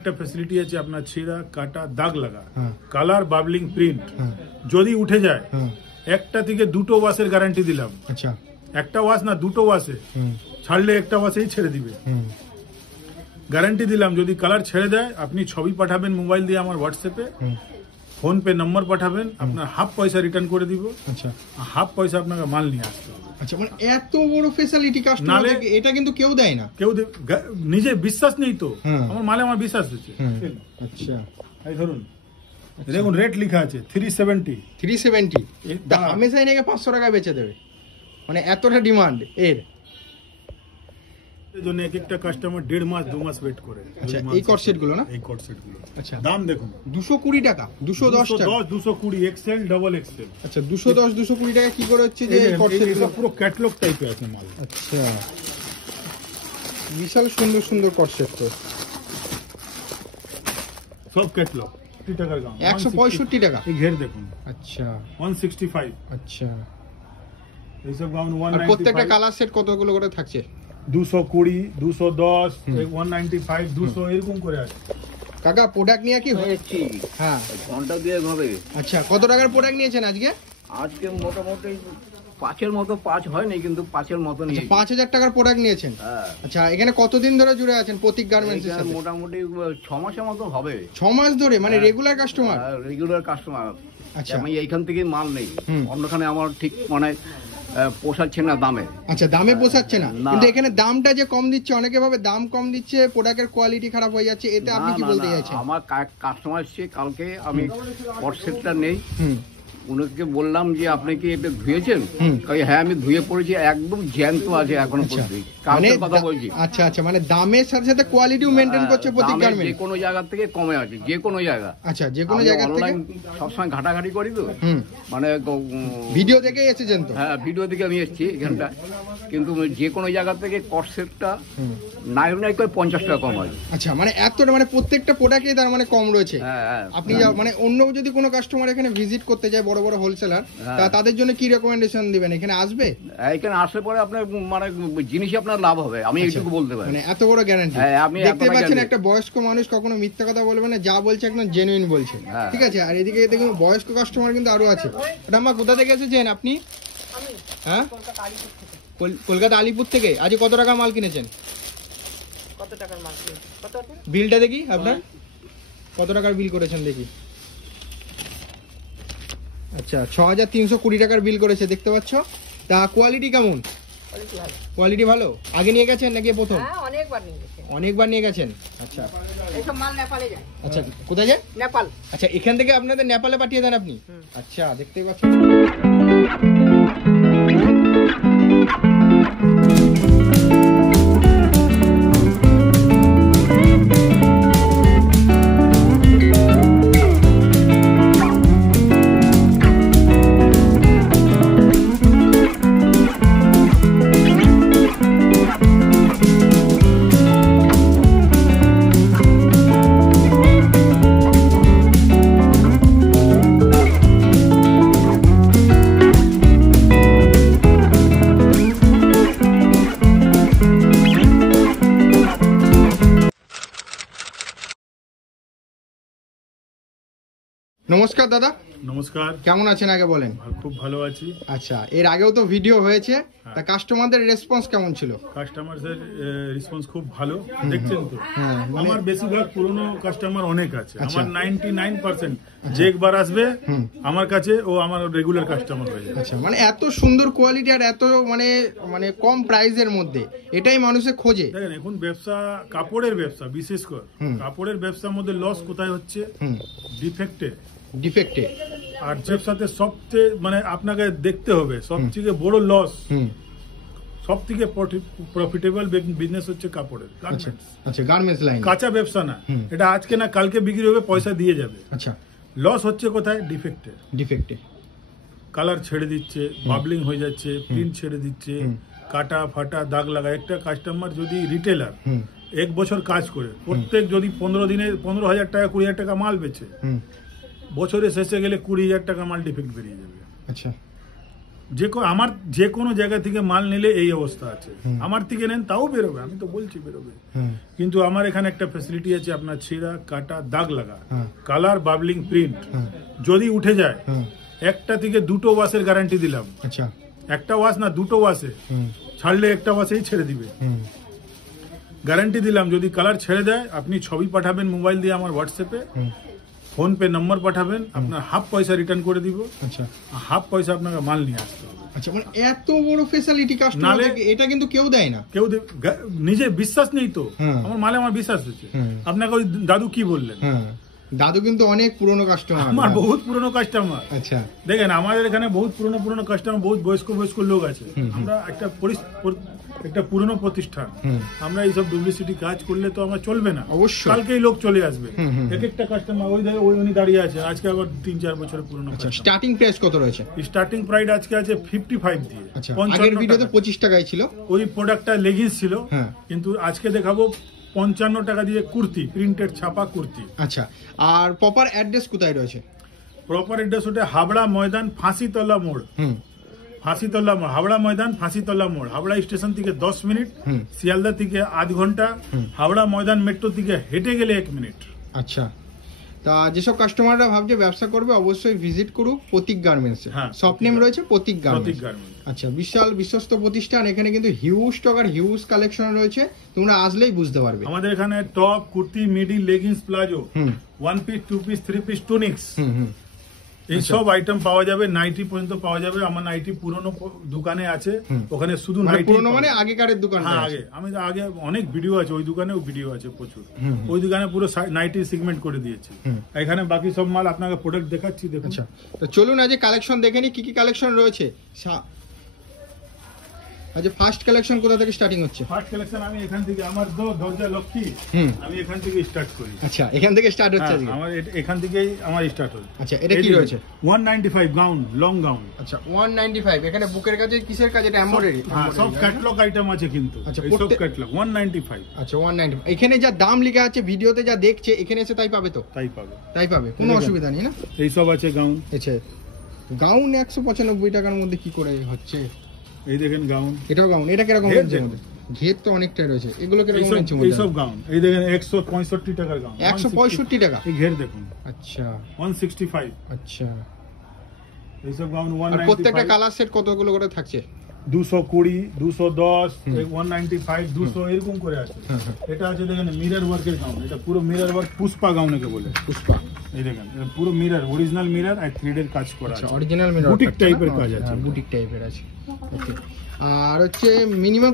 একটা ফ্যাসিলিটি আছে আপনার ছেঁড়া কাটা দাগ লাগা কালার বাবলিং প্রিন্ট যদি উঠে যায় একটা থেকে দুটো ওয়াশের গ্যারান্টি দিলাম। আচ্ছা, একটা ওয়াশ না দুটো ওয়াশে ছাড়লে একটা ওয়াশেই ছেড়ে দিবে, গ্যারান্টি দিলাম। যদি কালার ছেড়ে দেয় আপনি ছবি পাঠাবেন মোবাইল দিয়ে আমার হোয়াটসঅ্যাপে, ফোন পে নম্বর পাঠাবেন, আপনার হাফ পয়সা রিটার্ন করে দিব। আচ্ছা, হাফ পয়সা আপনাকে মাল নিয়ে আসতে হবে। আচ্ছা, মানে এত বড় ফ্যাসিলিটি কাস্টমার, এটা কিন্তু কেউ দেয় না। কেউ নিজে বিশ্বাস নেই তো, আমার মালে আমার বিশ্বাস হচ্ছে। আচ্ছা, এই ধরুন দেখুন রেট লেখা আছে 370 হামেশা এনেকে 500 টাকায় বেচে দেবে, মানে এতটা ডিমান্ড এর জন্য এক একটা কাস্টমার 1.5 মাস 2 মাস ওয়েট করে। আচ্ছা, এই কট সেট গুলো না, এই কট সেট গুলো। আচ্ছা, দাম দেখুন 220 টাকা, 210 টাকা, 220 এক্সেল ডাবল এক্সেল। আচ্ছা, 210 220 টাকা কি করে হচ্ছে যে এই কট সেট গুলো পুরো ক্যাটালগ টাইপের আছে মাল। আচ্ছা, বিশাল সুন্দর সুন্দর কট সেট তো, সব ক্যাটালগ 30 টাকার দাম 165 টাকা। এই ঘের দেখুন। আচ্ছা, 165। আচ্ছা, এই সব গাউন 195। আর প্রত্যেকটা কালার সেট কতগুলো করে থাকছে? 220 210 195 200 এরকম করে আছে। কাকা প্রোডাক্ট নিয়ে কি হয়েছি? হ্যাঁ, ঘন্টা দিয়ে হবে। আচ্ছা, কত টাকার প্রোডাক্ট নিয়েছেন আজকে? আজকে মোটামুটি 5-এর মতো 5 হয়নি, কিন্তু 5-এর মতো নিয়ে 5000 টাকার প্রোডাক্ট নিয়েছেন। আচ্ছা, এখানে কতদিন ধরে জুড়ে আছেন প্রতীক গার্মেন্টসের সাথে? মোটামুটি 6 মাসের মতো হবে। 6 মাস ধরে, মানে রেগুলার কাস্টমার? Regular customer. আচ্ছা, আমি এইখান থেকেই মাল নেই, অন্যখানে আমার ঠিক মানে পোষাচ্ছে না দামে। আচ্ছা, দামে পোষাচ্ছে না, কিন্তু এখানে দামটা যে কম দিচ্ছে, অনেকে ভাবে দাম কম দিচ্ছে প্রোডাক্টের কোয়ালিটি খারাপ হয়ে যাচ্ছে, এতে আপনি কি বলতে চাইছেন? আমার কাস্টমার এসছে কালকে, আমি হোয়াটসঅ্যাপটা নেই, উনাকে বললাম যে আপনি কি এটা ধুয়েছেন? হ্যাঁ আমি ধুয়ে পড়েছি, একদম জ্যান্ত আছে এখনো পর্যন্ত। কালকের কথা বলছি। আচ্ছা আচ্ছা, মানে দামের সাথে সাথে কোয়ালিটিও মেইনটেইন করছে প্রতীক গার্মেন্টস। যে কোনো জায়গা থেকে কমে আছে, যে কোনো জায়গা। আচ্ছা, যে কোনো জায়গা থেকে সবসময় ঘাটাঘাটি করি তো, মানে ভিডিও দেখে এসেছেন তো? হ্যাঁ, ভিডিও দেখে আমি এসেছি এখানটা, কিন্তু যে কোনো জায়গা থেকে কট সেটটা নাই নাই করে 50 টাকা কম আছে। আচ্ছা, মানে এতটা, মানে প্রত্যেকটা প্রোডাক্টে তার মানে কম রয়েছে। আপনি মানে অন্য যদি কোনো কাস্টমার এখানে ভিজিট করতে যায়, বড় বড় হোলসেলার, তাদের জন্য কি রেকমেন্ডেশন দিবেন? এখানে আসবে, এখানে আসলে পরে আপনার মানে জিনিসই আপনার লাভ হবে, আমি এইটুকু বলতে পারি। মানে এত বড় গ্যারান্টি। আমি দেখতে পাচ্ছেন একটা বয়স্ক মানুষ কখনো মিথ্যা কথা বলবে না, যা বলছে একদম জেনুইন বলছে। ঠিক আছে, আর এদিকে দেখুন বয়স্ক কাস্টমার কিন্তু আরো আছে। রাম্মা, কোথা থেকে এসেছেন আপনি? হ্যাঁ, কলকাতা আলিপুর থেকে। আজ কত টাকার মাল কিনেছেন? কত টাকার মাল? বিলটা দেখি আপনার, কত টাকার বিল করেছেন দেখি। আচ্ছা, 6320 টাকার বিল করেছে, দেখতে পাচ্ছ। তা কোয়ালিটি কেমন? কোয়ালিটি ভালো। আগে নিয়ে গেছেন নাকি প্রথম? অনেকবার নিয়ে গেছেন। অনেকবার নিয়ে গেছেন। আচ্ছা, এইসব মাল নেপালে যায়। আচ্ছা, কোথায় যায়? নেপাল। আচ্ছা, এখান থেকে আপনাদের নেপালে পাঠিয়ে দেন আপনি? আচ্ছা, দেখতেই পাচ্ছেন। নমস্কার দাদা। নমস্কার, কেমন আছেন আগে বলেন? খুব ভালো আছি। আচ্ছা, এর আগেও তো ভিডিও হয়েছে, তা কাস্টমারদের রেসপন্স কেমন ছিল? কাস্টমারদের রেসপন্স খুব ভালো, দেখছেন তো। আমার বেশিরভাগ পুরনো কাস্টমার অনেক আছে, আমার 99% যে একবার আসবে আমার কাছে ও আমার রেগুলার কাস্টমার হয়ে যাবে। আচ্ছা, মানে এত সুন্দর কোয়ালিটি আর এত মানে মানে কম প্রাইসের মধ্যে, এটাই মানুষে খোঁজে। দেখেন এখন ব্যবসা, কাপড়ের ব্যবসা বিশেষ করে, কাপড়ের ব্যবসার মধ্যে লস কোথায় হচ্ছে? ডিফেক্টে। আর ব্যবসাতে সবচেয়ে মানে আপনাকে দেখতে হবে সবথেকে বড় লস, সবথেকে প্রফিটেবল বিজনেস হচ্ছে কাপড়ের গার্মেন্টস। আচ্ছা, গার্মেন্টস লাইন, কাঁচা ব্যবসা না, এটা আজকে না কালকে বিক্রি হবে, পয়সা দিয়ে যাবে। আচ্ছা, লস হচ্ছে কোথায়? ডিফেক্টে। কালার ছেড়ে দিচ্ছে, বাবলিং হয়ে যাচ্ছে, প্রিন্ট ছেড়ে দিচ্ছে, কাটা ফাটা দাগ লাগা। একটা কাস্টমার যদি রিটেলার 1 বছর কাজ করে, প্রত্যেক যদি 15 দিনে 15,000 টাকা 20,000 টাকা মাল বেচে, বছরের শেষে গেলে 20,000 টাকা মাল ডিফেক্ট বেরিয়ে যাবে। আচ্ছা, আমার যে কোনো জায়গা থেকে মাল নিলে এই অবস্থা আছে। আমার থেকে নেন তাও বেরোবে, আমি তো বলছি বেরোবে, কিন্তু আমার এখানে একটা ফ্যাসিলিটি আছে, আপনার ছেঁড়া কাটা দাগ লাগা, কালার বাবলিং প্রিন্ট যদি উঠে যায়, একটা থেকে দুটো ওয়াশের গ্যারান্টি দিলাম। আচ্ছা, একটা ওয়াশ না, দুটো ওয়াশে ছাড়লে একটা ওয়াশেই ছেড়ে দিবে, গ্যারান্টি দিলাম। যদি কালার ছেড়ে দেয়, আপনি ছবি পাঠাবেন মোবাইল দিয়ে আমার হোয়াটসঅ্যাপে, ফোন পে নম্বর পাঠাবেন, আপনার হাফ পয়সা রিটার্ন করে দিব। আচ্ছা, হাফ পয়সা আপনাকে মাল নিয়ে আসতে হবে। আচ্ছা, মানে এত বড় ফ্যাসিলিটি কাস্টমার, এটা কিন্তু কেউ দেয় না, কেউ নিজে বিশ্বাস নেই তো, আমার মালে আমার বিশ্বাস হচ্ছে। আপনাকে ওই দাদু কি বললেন, দাদু কিন্তু অনেক পুরনো কাস্টমার, আমার বহুত পুরনো কাস্টমার। আচ্ছা, দেখেন আমাদের এখানে বহুত পুরনো কাস্টমার, বহুত বয়স্ক লোক আছে। আমরা একটা পুরনো প্রতিষ্ঠান, আমরা এইসব ডুপ্লিসিটি কাজ করলে তো আমার চলবে না, অবশ্যই কালকেই লোক চলে আসবে। এক একটা কাস্টমার ওই উনি দাঁড়িয়ে আছে, আজকে আবার 3-4 বছরের পুরনো। স্টার্টিং প্রাইস কত রয়েছে? স্টার্টিং প্রাইস আজকে আছে 55 দিয়ে। আগের ভিডিওতে 25 টাকায় ছিল, ওই প্রোডাক্টটা লেগিংস ছিল, কিন্তু আজকে দেখাবো 55 টাকা দিয়ে কুর্তি, প্রিন্টেড ছাপা কুর্তি। আচ্ছা, আর প্রপার অ্যাড্রেস কোথায় রয়েছে? প্রপার অ্যাড্রেস ওটা হাবড়া ময়দান ফাঁসিতলা মোড়, ফাঁসিতলা মোড়, হাবড়া ময়দান ফাঁসিতলা মোড়। হাবড়া স্টেশন থেকে 10 মিনিট, শিয়ালদা থেকে আধ ঘন্টা, হাবড়া ময়দান মেট্রো থেকে হেঁটে গেলে 1 মিনিট। আচ্ছা, তা যেসব কাস্টমাররা ভাবছে ব্যবসা করবে, অবশ্যই ভিজিট করুক প্রতীক গার্মেন্টস। শপ নেম রয়েছে প্রতীক গার্মেন্টস। আচ্ছা, বিশাল বিশ্বস্ত প্রতিষ্ঠান, এখানে কিন্তু হিউজ স্টক আর হিউজ কালেকশন রয়েছে, তোমরা আসলেই বুঝতে পারবে। আমাদের এখানে top, kurti, midi, leggings, palazzo, 1 piece, 2 piece, 3 piece, tunics, এই সব আইটেম পাওয়া যাবে। নাইটি পর্যন্ত পাওয়া যাবে। আমার নাইটি পুরনো দোকানে আছে, ওখানে শুধু নাইটি। পুরনো মানে আগেকারের দোকান? হ্যাঁ, আগে অনেক ভিডিও আছে, ওই দোকানেও ভিডিও আছে প্রচুর। ওই দোকানে পুরো নাইটি সেগমেন্ট করে দিয়েছি। এখানে বাকি সব মাল আপনাকে প্রোডাক্ট দেখাচ্ছি, দেখুন। আচ্ছা, তো চলুন আজ কালেকশন দেখে নি কি কি কালেকশন রয়েছে। আচ্ছা, ফার্স্ট কালেকশন কোথা থেকে স্টার্টিং হচ্ছে? ফার্স্ট কালেকশন আমি এখান থেকে, আমার দরজা লক্ষ্মী, আমি এখান থেকে স্টার্ট করি। আচ্ছা, এখান থেকে স্টার্ট হচ্ছে আমার এখান থেকেই আমার স্টার্ট হয়। আচ্ছা, এটা কি রয়েছে? 195 গাউন, লং গাউন। আচ্ছা, 195। এখানে বুকের কাছে কিসের কাজ? এটা এমব্রয়ডারি? হ্যাঁ, সব ক্যাটালগ আইটেম আছে কিন্তু। আচ্ছা, সব ক্যাটালগ 195। আচ্ছা, 195। এখানে যা দাম লেখা আছে ভিডিওতে, যা দেখছে এখানে এসে তাই পাবে তো? তাই পাবে, কোনো অসুবিধা নেই না? এই সব আছে গাউন। আচ্ছা, গাউন 195 টাকার মধ্যে কি করে হচ্ছে? এই দেখেন গাউন, এটাও গাউন। এটা কিরকম রেঞ্জের মধ্যে? ঘের তো অনেকটাই রয়েছে, এগুলো কিরকম রেঞ্জের মধ্যে? এই সব গাউন, এই দেখেন 165 টাকার গাউন। 165 টাকা? এই ঘের দেখুন। আচ্ছা, 165। আচ্ছা, এই সব গাউন 195। প্রত্যেকটা কালার সেট কতগুলো করে থাকছে? 220, 210, 195, 200 এরকম করে আছে। এটা আছে দেখেন মিরর ওয়ার্কের গাউন, এটা পুরো মিরর ওয়ার্ক, পুষ্পা গাউনকে বলে। পুষ্পা, এই দেখেন পুরো মিরর, অরিজিনাল মিরর আর থ্রেডের কাজ করা আছে। অরিজিনাল মিরর, বুটিক টাইপের কাজ আছে। বুটিক টাইপের আছে। ওকে, আর হচ্ছে মিনিমাম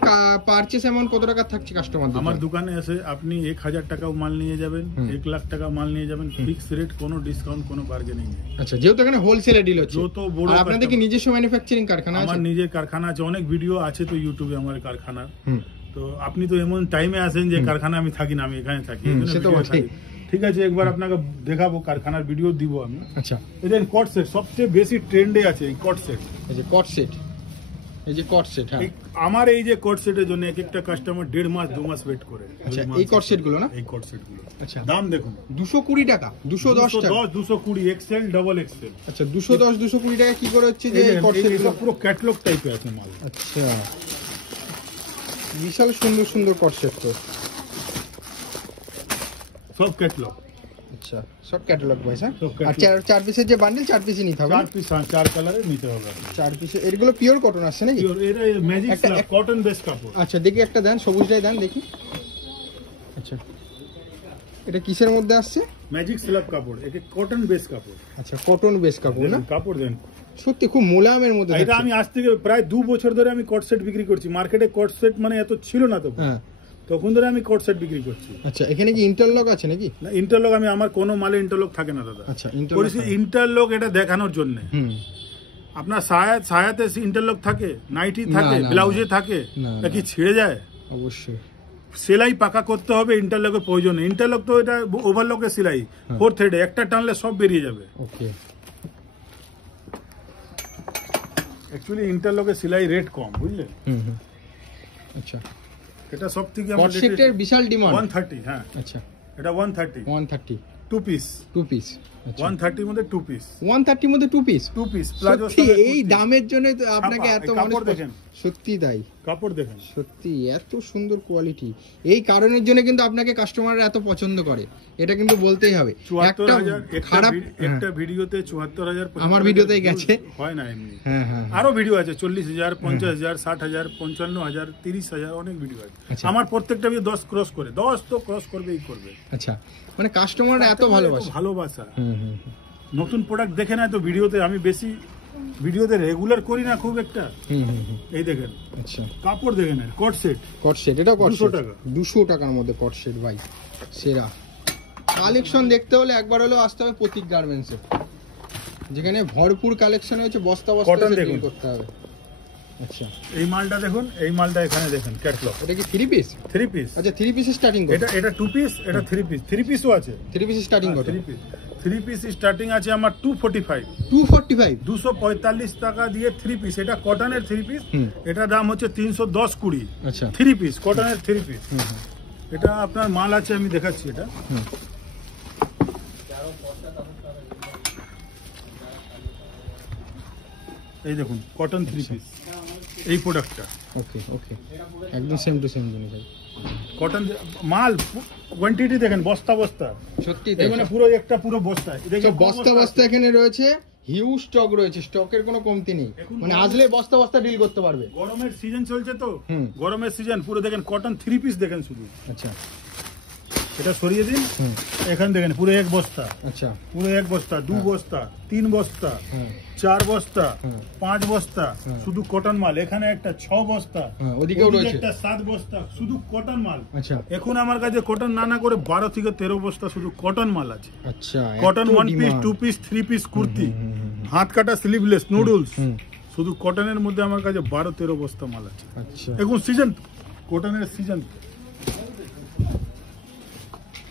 পারচেজ অ্যামাউন্ট কত টাকা থাকছে কাস্টমার? আমার দোকানে এসে আপনি 1000 টাকাও মাল নিয়ে যাবেন, 1 লাখ টাকা মাল নিয়ে যাবেন, ফিক্স রেট, কোনো ডিসকাউন্ট, কোনো বার্গেনিং নেই। আচ্ছা, যেহেতু এখানে হোলসেলে ডিল হচ্ছে, যত বড় আপনাদের কি নিজস্ব ম্যানুফ্যাকচারিং কারখানা আছে? আমার নিজের কারখানা আছে, অনেক ভিডিও আছে তো ইউটিউবে আমার কারখানার। তো আপনি তো এমন টাইমে আসেন যে কারখানা আমি থাকি না, আমি এখানে থাকি। ঠিক আছে, একবার আপনাকে দেখাবো, কারখানার ভিডিও দিব আমি। আচ্ছা, এদের কট সেট সবচেয়ে বেশি ট্রেন্ডে আছে, এই কট সেট। এই যে কট সেট, এই যে কট সেট। হ্যাঁ, আমার এই যে কট সেটের জন্য এক একটা কাস্টমার 1.5 মাস 2 মাস ওয়েট করে। আচ্ছা, এই কট সেট গুলো না? এই কট সেট গুলো। আচ্ছা, দাম দেখুন, 220 টাকা, 210 টাকা, 220, এক্সেল, ডাবল এক্সেল। আচ্ছা, 210, 220 টাকা কি করে হচ্ছে যে এই কট সেট গুলো? পুরো ক্যাটালগ টাইপের আছে মাল। আচ্ছা, বিশাল সুন্দর সুন্দর কট সেট তো, সব ক্যাটালগ। আচ্ছা, সব ক্যাটালগ ভাই স্যার। আর 4 পিসের যে বান্ডেল, 4 পিসই নিতে হবে? 4 পিস, 4 কালারে নিতে হবে। 4 পিসে এগুলো পিওর কটন আসছে নাকি? পিওর, এটা ম্যাজিক স্ল্যাব কটন বেস কাপড়। আচ্ছা, দেখি একটা দেন, সবুজটাই দেন দেখি। আচ্ছা, এটা কিসের মধ্যে আসছে? ম্যাজিক স্ল্যাব কাপড়, এটা কটন বেস কাপড়। আচ্ছা, কটন বেস কাপড় না? কাপড় দেন, সত্যি খুব মোলায়েমের মধ্যে। এটা আমি আজ থেকে প্রায় 2 বছর ধরে আমি কট সেট বিক্রি করছি। মার্কেটে কট সেট মানে এত ছিল না তো, তখন ধরে আমি কট সেট বিক্রি করছি। আচ্ছা, এখানে কি ইন্টারলক আছে নাকি? না, ইন্টারলক আমি, আমার কোনো মালে ইন্টারলক থাকে না দাদা। আচ্ছা, ইন্টারলক এটা দেখানোর জন্য। আপনার সায়াতে ইন্টারলক থাকে, নাইটি থাকে, ব্লাউজে থাকে, নাকি ছিঁড়ে যায়? অবশ্যই সেলাই পাকা করতে হবে, ইন্টারলকের প্রয়োজন নেই। ইন্টারলক তো এটা ওভারলকের সেলাই, 4 থ্রেডে, একটা টানলে সব বেরিয়ে যাবে। ওকে, অ্যাকচুয়ালি ইন্টারলকের সেলাই রেট কম, বুঝলেন? আচ্ছা, এটা সব থেকে কট সেটের বিশাল ডিমান্ড। 130। হ্যাঁ, আচ্ছা, এটা 130। 2 পিস টু পিস। 130 মধ্যে 2 পিস, 130 মধ্যে 2 পিস। 2 piece palazzo. সত্যি এই দামের জন্য তো আপনাকে এত মানুষ কাপড় দেখেন, সত্যি তাই কাপড় দেখেন, সত্যি এত সুন্দর কোয়ালিটি। এই কারণের জন্য কিন্তু আপনাকে কাস্টমাররা এত পছন্দ করে, এটা কিন্তু বলতেই হবে। একটা 74,000 খারাপ একটা ভিডিওতে 74,000 আমার ভিডিওতেই গেছে, হয় না এমনি। হ্যাঁ হ্যাঁ আরো ভিডিও আছে 40,000, 50,000, 60,000, 55,000, 30,000, অনেক ভিডিও আছে। আচ্ছা। আমার প্রত্যেকটা ভিডিও 10 ক্রস করে, 10 তো ক্রস করবেই করবে। আচ্ছা, মানে কাস্টমাররা এত ভালোবাসে। ভালোবাসা। হুম হুম নতুন প্রোডাক্ট দেখে না তো ভিডিওতে, আমি বেশি ভিডিওতে রেগুলার করি না খুব একটা। হুম হুম। এই দেখেন, আচ্ছা, কাপড় দেখেন, কট সেট, কট সেট, এটা কট 200 টাকা। 200 টাকার মধ্যে কট সেট ভাই, সেরা কালেকশন। দেখতে হলে একবার হলেও আসতে হবে প্রতীক গার্মেন্টসে, যেখানে ভরপুর কালেকশন হয়েছে, বস্তা বস্তা Cotton সেটিং দেখুন। করতে হবে। আচ্ছা, এই মালটা দেখুন, এই মালটা এখানে দেখেন, ক্যাটলগ। এটা কি 3 পিস? 3 পিস। আচ্ছা, 3 পিস স্টার্টিং কত? এটা 2 পিস, এটা 3 পিস। 3 পিসও আছে। 3 পিস স্টার্টিং কত? 3 পিস স্টার্টিং আছে আমার 245, 245। 245 টাকা দিয়ে 3 পিস। এটা কটনের 3 পিস, হুম। এটা দাম হচ্ছে 310-20। আচ্ছা, 3 পিস, কটনের 3 পিস। এটা আপনার মাল আছে, আমি দেখাচ্ছি এটা। হুম। এই দেখুন, কটন 3 পিস, এই প্রোডাক্টটা। ওকে ওকে, একদম সেম টু সেম জিনিস ভাই। কটন মাল কোয়ান্টিটি দেখেন, বস্তা বস্তা, সত্যি এই মানে পুরো একটা পুরো বস্তা। তো বস্তা বস্তা এখানে রয়েছে, হিউজ স্টক রয়েছে, স্টকের কোনো কমতি নেই, মানে আসলে বস্তা বস্তা ডিল করতে পারবে। গরমের সিজন চলছে তো, হুম। গরমের সিজন পুরো দেখেন, কটন 3 পিস দেখেন শুধু। আচ্ছা, এটা সরিয়ে দিন, হুম। এখানে দেখেন পুরো 1 বস্তা, আচ্ছা, পুরো 1 বস্তা, 2 বস্তা, 3 বস্তা, হ্যাঁ 4 বস্তা, হুম। 5 বস্তা, হুম। শুধু কটন মাল। এখানে একটা 6 বস্তা, হ্যাঁ, ওদিকেও ওদিকে রয়েছে। একটা 7 বস্তা, শুধু কটন মাল। আচ্ছা এখন আমার কাছে কটন না করে 12 থেকে 13 বস্তা শুধু কটন মাল আছে। আচ্ছা, কটন এত 1 piece, demand। 2 piece, 3 piece kurti, হুম, হুম, হুম। হাত কাটা স্লিভলেস নুডলস, হুম। শুধু কটনের মধ্যে আমার কাছে 12-13 বস্তা মাল আছে। আচ্ছা, এখন সিজন, কটনের সিজন।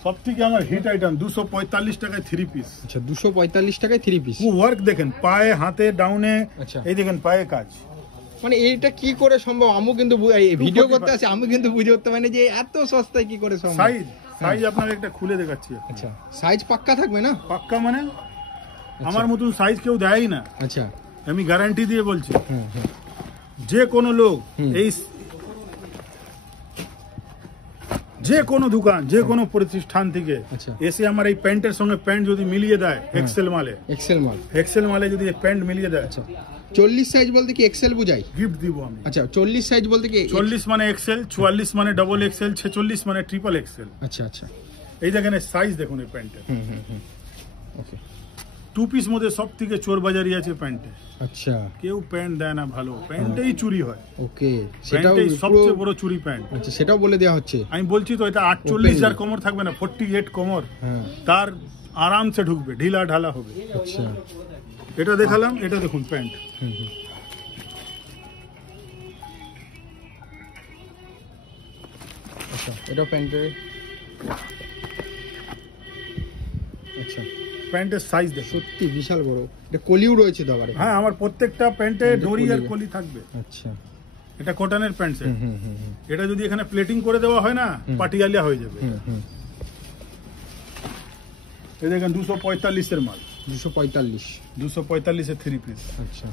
সব থেকে আমার হিট আইটেম 245 টাকায় 3 পিস। আচ্ছা 245 টাকায় 3 পিস। ওয়ার্ক দেখেন, পায়ে হাতে ডাউনে, আচ্ছা। এই দেখেন পায়ে কাজ। মানে এইটা কি করে সম্ভব? আমি কিন্তু ভিডিও করতে আসি, আমি কিন্তু বুঝে উঠতে পারি না যে এত সস্তায় কি করে সম্ভব। সাইজ আপনাকে একটা খুলে দেখাচ্ছি। আচ্ছা, সাইজ পাক্কা থাকবে না? পাক্কা মানে আমার মতন সাইজ কেউ দেয়ই না, আচ্ছা, আমি গ্যারান্টি দিয়ে বলছি। হুম হুম। যে কোনো লোক, হুম। এই যে কোনো দোকান, যে কোনো প্রতিষ্ঠান থেকে আচ্ছা। এসে আমার এই প্যান্টের সঙ্গে প্যান্ট যদি মিলিয়ে দেয়, এক্সেল মালে, এক্সেল মাল। এক্সেল মালে যদি এই প্যান্ট মিলিয়ে দেয়, আচ্ছা, 40 সাইজ বলতে কি এক্সেল বুঝাই? গিফট দিব আমি। আচ্ছা, 40 সাইজ বলতে কি? 40 মানে এক্সেল, 44 মানে ডবল এক্সেল, 46 মানে ট্রিপল এক্সেল। আচ্ছা আচ্ছা, এই দেখেন সাইজ দেখুন এই প্যান্টের। হুম হুম হুম। ওকে, 2 পিস মধ্যে সব থেকে চোর বাজারি আছে প্যান্টে। আচ্ছা, কেউ প্যান্ট দেয় না ভালো, প্যান্টেই চুরি হয়। ওকে, সেটাও প্যান্টেই সবচেয়ে বড় চুরি প্যান্ট। আচ্ছা, সেটাও বলে দেওয়া হচ্ছে। আমি বলছি তো, এটা 48 আর কোমর থাকবে না, 48 কোমর, হ্যাঁ, তার আরামসে ঢুকবে, ঢিলা ঢালা হবে। আচ্ছা, এটা দেখালাম, এটা দেখুন প্যান্ট। হুম হুম। আচ্ছা, এটা প্যান্টের, আচ্ছা, প্যান্টের সাইজ দেখুন। সত্যি বিশাল বড়। এটা কলিও রয়েছে তো আবার। হ্যাঁ, আমার প্রত্যেকটা প্যান্টে প্যান্টে ডরি আর কলি। কলি থাকবে। আচ্ছা, এটা কটনের প্যান্ট সেট। হুম হুম হুম হুম। এটা যদি এখানে প্লেটিং করে দেওয়া হয় না, পাটিয়ালিয়া হয়ে যাবে। হুম হুম। এই দেখেন 245 এর মাল, 245। 245 এর 3 পিস। আচ্ছা,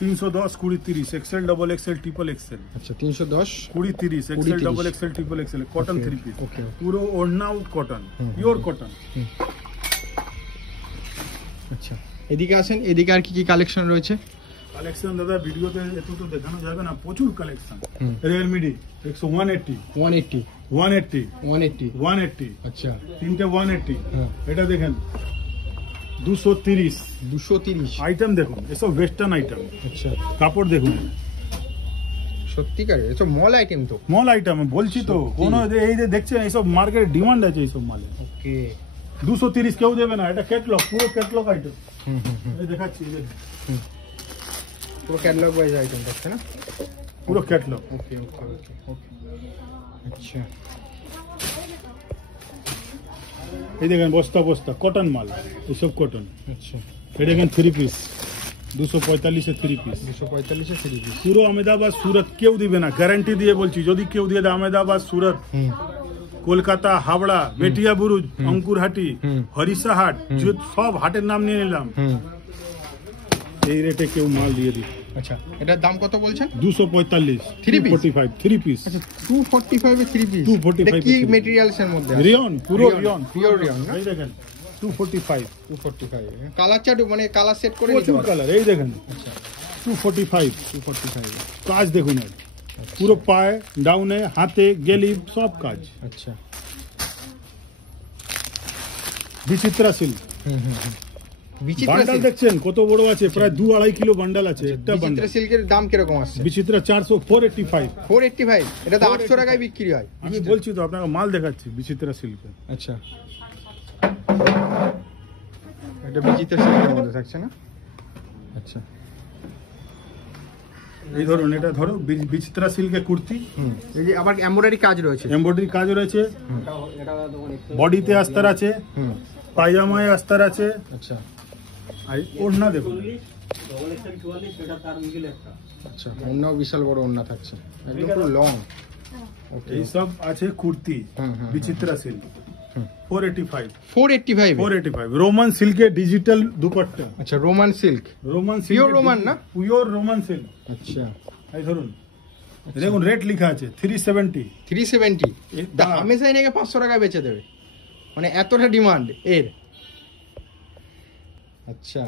310, 20, 30, XL, double XL, triple XL. আচ্ছা, 310, 20, 30, 20, XL, 30 double XL, triple XL, cotton 3 piece. Okay, পুরো ওড়না কটন, হুম। Pure cotton. আচ্ছা, এদিকে আসেন, এদিকে আর কি কি কালেকশন রয়েছে? কালেকশন দাদা ভিডিওতে এত তো দেখানো যাবে না, প্রচুর কালেকশন। হুম। Realme D 180, 180, 180, 180। 180, আচ্ছা, তিনটে 180। হ্যাঁ, এটা দেখেন 230 230। আইটেম দেখুন, এসব ওয়েস্টার্ন আইটেম। আচ্ছা, কাপড় দেখুন, সত্যিকারের এটা মল আইটেম তো। মল আইটেম বলছি তো। সত্যি। কোনো এই যে দেখছেন, এইসব মার্কেটে ডিমান্ড আছে এইসব মালে। ওকে, 230 কেউ দেবে না, এটা ক্যাটলগ, পুরো ক্যাটলগ আইটেম। হুম হুম হুম। এই দেখাচ্ছি, এই দেখুন, পুরো ক্যাটালগ ওয়াইজ আইটেম থাকছে না? পুরো ক্যাটলগ। ওকে ওকে ওকে ওকে। আচ্ছা, এই দেখেন বস্তা বস্তা কটন মাল, এসব কটন। আচ্ছা, এই দেখেন 3 পিস, 245 এর 3 পিস। 245 এর 3 পিস। পুরো আহমেদাবাদ সুরত কেউ দিবে না, গ্যারান্টি দিয়ে বলছি। যদি কেউ দিয়ে দেয় আহমেদাবাদ সুরত, হুম, কলকাতা, হাওড়া, বেটিয়া বুরুজ, অঙ্কুরহাটি, হরিশাহাট, সব হাটের নাম নিয়ে নিলাম। এই রেটে কেউ মাল দিয়ে দিই। আচ্ছা, এটার দাম কত বলছেন? 245, 3 পিস। আচ্ছা, 245 এ 3 পিস। 245 কি মেটেরিয়ালস এর মধ্যে? রিয়ন, পুরো রিয়ন, পিওর রিয়ন না? এই দেখেন 245। কালার চার্ট মানে কালার সেট করে নিতে প্রচুর পারবেন। কালার, এই দেখেন। আচ্ছা, 245 কাজ দেখুন এর। পুরো পায়ে, ডাউনে, হাতে, গেলি সব কাজ। আচ্ছা, বিচিত্রা সিল্ক বিচিত্রা বান্ডাল সিল্ক। দেখছেন কত বড় আছে, প্রায় 2-2.5 কিলো বান্ডাল আছে একটা বিচিত্রা বান্ডাল। সিল্কের দাম কিরকম আসছে? বিচিত্রা 485। 485, এটা তো 800 টাকায় বিক্রি হয়। আমি বলছি তো আপনাকে মাল দেখাচ্ছি বিচিত্রা সিল্কের। আচ্ছা, এটা বিচিত্রা সিল্কের মধ্যে থাকছে না? আচ্ছা, এই ধরুন, এটা ধরো বিচিত্রা সিল্কের কুর্তি, এই যে আবার এমব্রয়ডারি কাজ রয়েছে। এমব্রয়ডারি কাজ রয়েছে, বডিতে আস্তার আছে, পায়জামায় আস্তার আছে। আচ্ছা, আর ওড়না দেখুন, আচ্ছা, ওড়নাও বিশাল বড় ওড়না থাকছে, একদম পুরো লং। ওকে, এই সব আছে কুর্তি বিচিত্রা সিল্ক 485। রোমান সিল্কের ডিজিটাল দুপাট্টা। আচ্ছা, Roman silk, Roman Pure Roman না? Pure Roman silk. আচ্ছা, এই ধরুন, দেখুন রেট লেখা আছে 370। 370 এর দা দাম। হামেশাই নাকি 500 টাকা বেচে দেবে, মানে এতটা ডিমান্ড এর। আচ্ছা,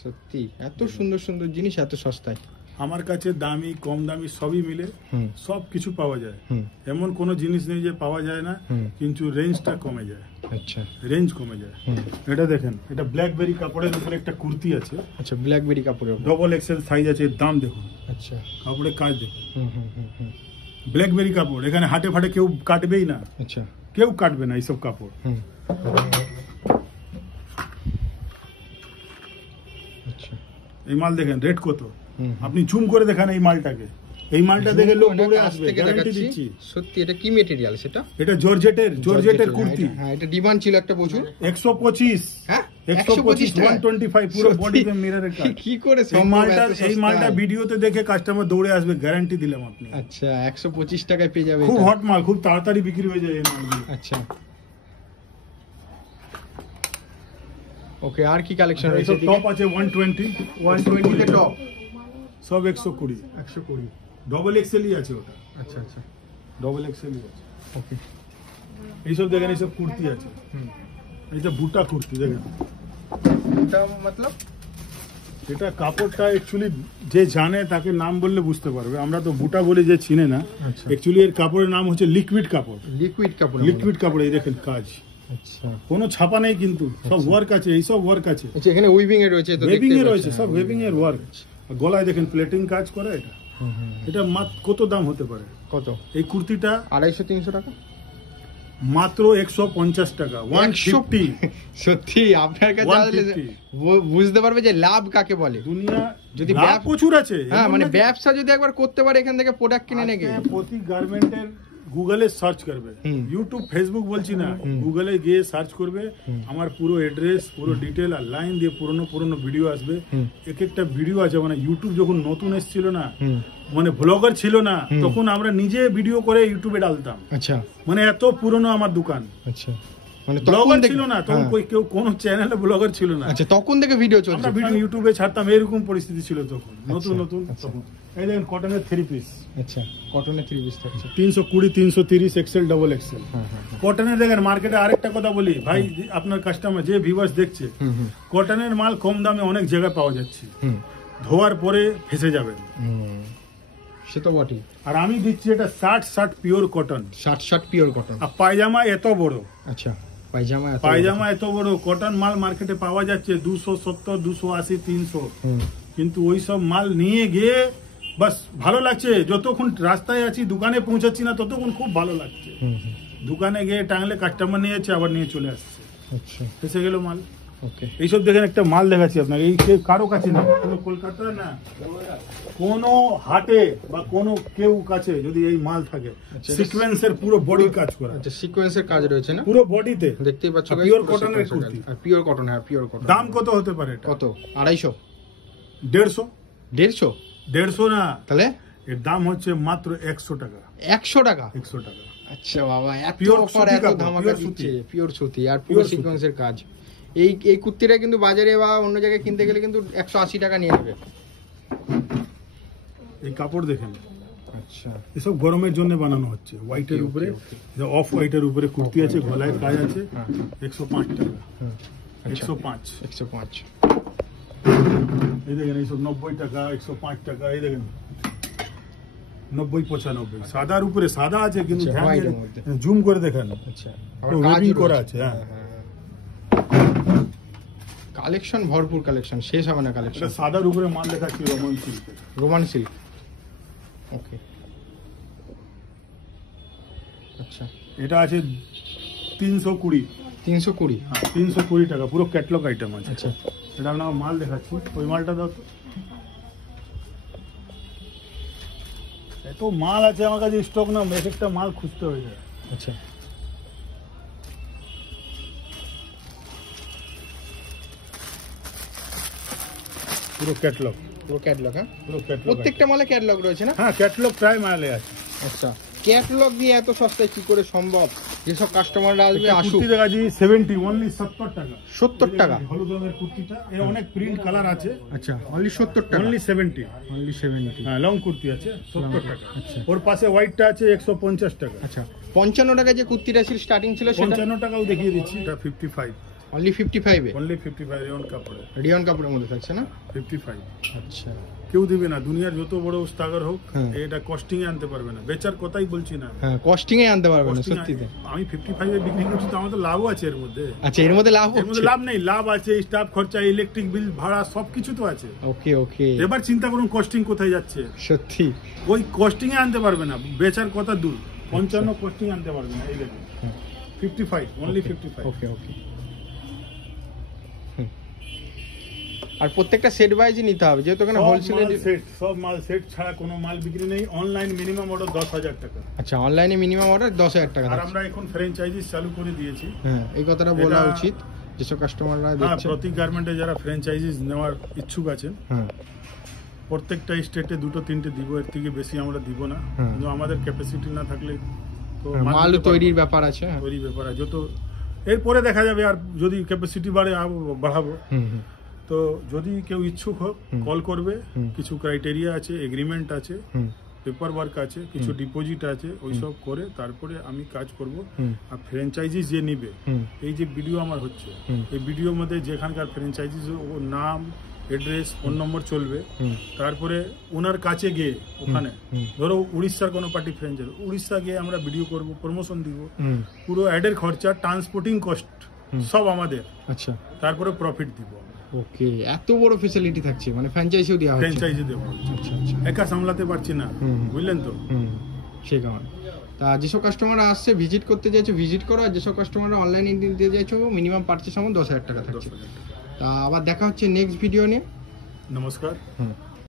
সত্যি এত সুন্দর সুন্দর জিনিস এত সস্তায়। আমার কাছে দামি কম দামি সবই মিলে সব কিছু পাওয়া যায়। এমন কোনো জিনিস নেই যে পাওয়া যায় না, কিন্তু রেঞ্জটা কমে যায়। আচ্ছা, রেঞ্জ কমে যায়। এটা দেখেন, এটা ব্ল্যাকবেরি কাপড়ের উপরে একটা কুর্তি আছে, আচ্ছা, ব্ল্যাকবেরি কাপড়ের উপর। ডবল এক্সেল সাইজ আছে, এর দাম দেখুন, আচ্ছা, কাপড়ের কাজ দেখুন। ব্ল্যাকবেরি কাপড়, এখানে হাটে ফাটে কেউ কাটবেই না, আচ্ছা, কেউ কাটবে না এইসব কাপড়। আচ্ছা, এই মাল দেখেন রেট কত, আপনি জুম করে দেখান এই মালটাকে। এই মালটা দেখে লোক দৌড়ে আসবে, গ্যারান্টি দিচ্ছি। সত্যি, এটা কি মেটেরিয়াল সেটা? এটা জর্জেটের কুর্তি। হ্যাঁ, এটা ডিমান্ড ছিল একটা প্রচুর। 125। হ্যাঁ, 125 টাকা? 125 পুরো বডিতে মিররের কাজ। কি করে এই সম্ভব মালটা, এত এই মালটা সস্তায়? ভিডিওতে দেখে কাস্টমার দৌড়ে আসবে, গ্যারান্টি দিলাম আপনি। আচ্ছা, 125 টাকায় পেয়ে যাবে খুব এটা। হট মাল, খুব তাড়াতাড়ি বিক্রি হয়ে যায় এই মালগুলো। আচ্ছা, ওকে, আর কি কালেকশন এইসব রয়েছে? টপ আছে 120 120 তে টপ সব 120। 120। ডবল এক্সেলই আছে ওটা, আচ্ছা, আচ্ছা, ডবল এক্সেলই আছে। ওকে। এইসব দেখেন, এইসব কুর্তি আছে। এইটা বুটা কুর্তি দেখেন, এটা মতলব এটা কাপড়টা অ্যাকচুয়ালি যে জানে তাকে নাম বললে বুঝতে পারবে, আমরা তো বুটা বলে যে চিনে না। আচ্ছা, অ্যাকচুয়ালি এর কাপড়ের নাম হচ্ছে লিকুইড কাপড়। লিকুইড কাপড়। লিকুইড কাপড়, এই দেখেন কাজ, আচ্ছা, কোনো ছাপা নেই, কিন্তু সব ওয়ার্ক আছে, এইসব ওয়ার্ক আছে, আচ্ছা, এখানে উইভিং এর রয়েছে, তো ওয়েভিং দেখতে এর রয়েছে, পাচ্ছি। সব ওয়েভিং এর ওয়ার্ক। গলায় দেখেন প্লেটিং কাজ করা। এটা এটা মাত্র কত দাম হতে পারে? কত? এই কুর্তিটা 250-300 টাকা মাত্র 150 টাকা, 150। সত্যি আপনার কাছে আসলে 150 বুঝতে পারবে যে লাভ কাকে বলে। দুনিয়া যদি লাভ প্রচুর আছে। হ্যাঁ, এমন মানে না যে- ব্যবসা যদি একবার করতে পারে এখান থেকে প্রোডাক্ট কিনে নেগে। আপনি প্রতি গার্মেন্টের গুগলে সার্চ করবে, ইউটিউব ফেসবুক বলছি না, গুগলে গিয়ে সার্চ করবে, আমার পুরো অ্যাড্রেস, পুরো ডিটেল আর লাইন দিয়ে পুরনো ভিডিও আসবে। এক একটা ভিডিও আছে, মানে ইউটিউব যখন নতুন এসেছিল না, মানে ব্লগার ছিল না, তখন আমরা নিজে ভিডিও করে ইউটিউবে ডালতাম। আচ্ছা, মানে এত পুরনো আমার দোকান, আচ্ছা, মানে ব্লগার ছিল না তখন, কেউ কোনো চ্যানেলে ব্লগার ছিল না। আচ্ছা, তখন থেকে ভিডিও চলছে। আমরা ভিডিও ইউটিউবে ছাড়তাম, এরকম পরিস্থিতি ছিল তখন, নতুন নতুন তখন। এই দেখেন কটনের 3 পিস। আচ্ছা, কটনের 3 পিস থাকছে 320, 330 এক্সেল, ডবল এক্সেল। হ্যাঁ, হ্যাঁ, কটনের দেখেন মার্কেটে আরেকটা কথা বলি ভাই, আপনার কাস্টমার যে ভিউয়ার্স দেখছে, কটনের মাল কম দামে অনেক জায়গায় পাওয়া যাচ্ছে, ধোয়ার পরে ফেসে যাবেন, সে তো বটেই। আর আমি দিচ্ছি এটা 60 পিওর কটন। 60 pure cotton. আর পায়জামা এত বড়, আচ্ছা, পায়জামা এত বড় কটন মাল মার্কেটে পাওয়া যাচ্ছে 270, 280, 300, কিন্তু ওই সব মাল নিয়ে গিয়ে বাস ভালো লাগছে। যতক্ষণ রাস্তায় আছি, দোকানে পৌঁছাচ্ছি না, ততক্ষণ খুব ভালো লাগছে। দোকানে গিয়ে টাঙলে কাস্টমার নিয়ে যাচ্ছে, আবার নিয়ে চলে আসছে, আচ্ছা, এসে গেল মাল। ওকে, এইসব দেখেন, একটা মাল দেখাচ্ছি আপনাকে, এই কারো কাছে না, পুরো কলকাতা না, কোনো হাটে বা কোনো কেউ কাছে যদি এই মাল থাকে, সিকোয়েন্সের পুরো বডি কাজ করা। আচ্ছা, সিকোয়েন্সের কাজ রয়েছে না পুরো বডিতে, দেখতেই পাচ্ছ। পিওর কটনের কুর্তি। পিওর কটন, হ্যাঁ, পিওর কটন। দাম কত হতে পারে এটা? কত? 250? 150? 150? 150 না, তাহলে এর দাম হচ্ছে মাত্র 100 টাকা। 100 টাকা? 100 টাকা। আচ্ছা বাবা, এত Pure অফার, সুতি এত কাপড়, ধামাকা pure দিচ্ছে। সুতি। পিওর সুতি আর Pure পুরো সুতি। সিকোয়েন্সের কাজ। এই কুর্তিটা কিন্তু বাজারে বা অন্য জায়গায় কিনতে গেলে কিন্তু 180 টাকা নিয়ে নেবে। এই কাপড় দেখেন, আচ্ছা, এসব গরমের জন্য বানানো হচ্ছে। হোয়াইটের উপরে, অফ হোয়াইটের উপরে কুর্তি আছে, গলায় কাজ আছে, 105 টাকা। 105। 105। এই দেখেন এইসব 90 টাকা, 105 টাকা। এই দেখেন 90, 95। সাদার উপরে সাদা আছে কিন্তু আচ্ছা, white এর মধ্যে। জুম করে দেখেন, আচ্ছা, তো weaving করা আছে। হ্যাঁ, কালেকশন ভরপুর, কালেকশন শেষ হবে না এটা কালেকশন। সাদার উপরে মাল দেখাচ্ছি, রোমান সিল্কের। Roman silk. ওকে, আচ্ছা, এটা আছে 320। 320। হ্যাঁ, 320 টাকা, পুরো ক্যাটলগ আইটেম আছে। আচ্ছা, এটা আপনার মাল দেখাচ্ছি, ওই মালটা দাও তো। এত মাল আছে আমার কাছে, স্টক না, এক একটা মাল খুঁজতে হয়ে যায়। আচ্ছা, পুরো ক্যাটলগ, পুরো ক্যাটলগ। হ্যাঁ, পুরো ক্যাটলগ। প্রত্যেকটা মালে ক্যাটলগ রয়েছে না? হ্যাঁ, ক্যাটলগ প্রায় মালে আছে। আচ্ছা, ক্যাটলগ দিয়ে এত সস্তায় কি করে সম্ভব? যেসব কাস্টমাররা আসবে একটা আসুক। কুর্তি দেখাচ্ছি 70, অনলি 70 টাকা। 70 টাকা? হলুদ রঙের কুর্তিটা, এর অনেক প্রিন্ট কালার আছে। আচ্ছা, অনলি 70 টাকা? অনলি 70। অনলি 70। হ্যাঁ, লং কুর্তি আছে 70 টাকা। আচ্ছা, ওর পাশে হোয়াইটটা আছে 150 টাকা। আচ্ছা, 55 টাকা যে কুর্তিটা ছিল স্টার্টিং ছিল সেটা 55 টাকাও দেখিয়ে দিচ্ছি। এটা 55, অনলি 55 এ? অনলি 55 রেয়ন কাপড়ে। রিয়ন কাপড়ের মধ্যে থাকছে না? 55। আচ্ছা, কেউ দিবে না, দুনিয়ার যত বড় স্টাগার হোক, হ্যাঁ। এটা কস্টিং এ আনতে পারবে না। বেচার কথাই বলছি না, হ্যাঁ, কস্টিং এ আনতে পারবে না Costing এ- সত্যিতে। আমি 55 এ বিক্রি করছি, তো আমার তো লাভও আছে এর মধ্যে। আচ্ছা, এর মধ্যে লাভ এর মধ্যে হচ্ছে? লাভ নেই, লাভ আছে, স্টাফ খরচা, ইলেকট্রিক বিল, ভাড়া, সবকিছু তো আছে। ওকে, ওকে, এবার চিন্তা করুন কস্টিং কোথায় যাচ্ছে। সত্যি। ওই কস্টিং এ আনতে পারবে না, বেচার কথা দূর। 55 কস্টিং আনতে পারবে না। এই দেখুন 55, অনলি 55। ওকে, ওকে। আর প্রত্যেকটা সেট ওয়াইজই নিতে হবে, যেহেতু এখানে হোলসেলে। সব মাল সেট ছাড়া কোনো মাল বিক্রি নেই। অনলাইন মিনিমাম অর্ডার 10,000 টাকা। আচ্ছা, অনলাইনে মিনিমাম অর্ডার 10,000 টাকা আর থাকছে। আমরা এখন ফ্র্যাঞ্চাইজি চালু করে দিয়েছি। হ্যাঁ, এই কথাটা বলা এটা- উচিত যেসব কাস্টমাররা হ্যাঁ, দেখছে। প্রতীক গার্মেন্টে যারা ফ্র্যাঞ্চাইজিস নেওয়ার ইচ্ছুক আছেন, হ্যাঁ, প্রত্যেকটা স্টেটে 2-3টে দিব, এর থেকে বেশি আমরা দিব না। হুম। কিন্তু আমাদের ক্যাপাসিটি না থাকলে তো হ্যাঁ, মাল দিতে পারবো তৈরির না। ব্যাপার আছে। হ্যাঁ। তৈরি ব্যাপার আছে, যত এরপরে দেখা যাবে। আর যদি ক্যাপাসিটি বাড়ে বাড়াবো। হুম, হুম, তো যদি কেউ ইচ্ছুক হোক, কল করবে। হুম। কিছু ক্রাইটেরিয়া আছে, এগ্রিমেন্ট আছে, হুম, পেপার ওয়ার্ক আছে, কিছু ডিপোজিট আছে, ওইসব করে তারপরে আমি কাজ করব। হুম, আর ফ্র্যাঞ্চাইজি যে নিবে, হুম, এই যে ভিডিও আমার হচ্ছে, হুম। এই ভিডিওর মধ্যে যেখানকার ফ্র্যাঞ্চাইজিস ও নাম, অ্যাড্রেস, ফোন নম্বর চলবে। হুম, তারপরে ওনার কাছে গিয়ে ওখানে, হুম। ধরো উড়িষ্যার কোনো পার্টি ফ্র্যাঞ্চাইজি, উড়িষ্যা গিয়ে আমরা ভিডিও করব, প্রমোশন দিব, হুম, পুরো অ্যাডের খরচা, ট্রান্সপোর্টিং কস্ট সব আমাদের, আচ্ছা, তারপরে প্রফিট দিব। ওকে। এত বড় ফ্যাসিলিটি থাকছে, মানে ফ্র্যাঞ্চাইজিও দেওয়া হচ্ছে? ফ্র্যাঞ্চাইজি দেবো। আচ্ছা, আচ্ছা। একা সামলাতে পারছি না, হুম। বুঝলেন তো। হুম, সেই কারণে। তা যেসব কাস্টমাররা আসছে ভিজিট করতে চাইছো ভিজিট করো, আর যেসব কাস্টমাররা অনলাইনে দিতে চাইছো মিনিমাম পারচেস আমার 10,000 টাকা থাকছে। 10,000 টাকা। তা আবার দেখা হচ্ছে নেক্সট ভিডিও নিয়ে। নমস্কার। হুম।